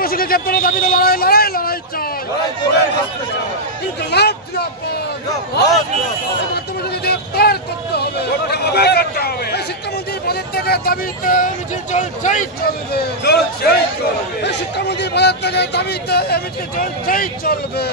বসুকে গ্রেপ্তারের দাবিতে লড়াই লড়াই লড়াই চাই। ইনকলাব জিন্দাবাদ। বসুকে গ্রেপ্তার করতে হবে। শিক্ষামন্ত্রীর পদত্যাগের দাবিতে মিছিল চলছেই চলবে। শিক্ষামন্ত্রীর পদত্যাগের দাবিতে মিছিল চলছেই চলবে।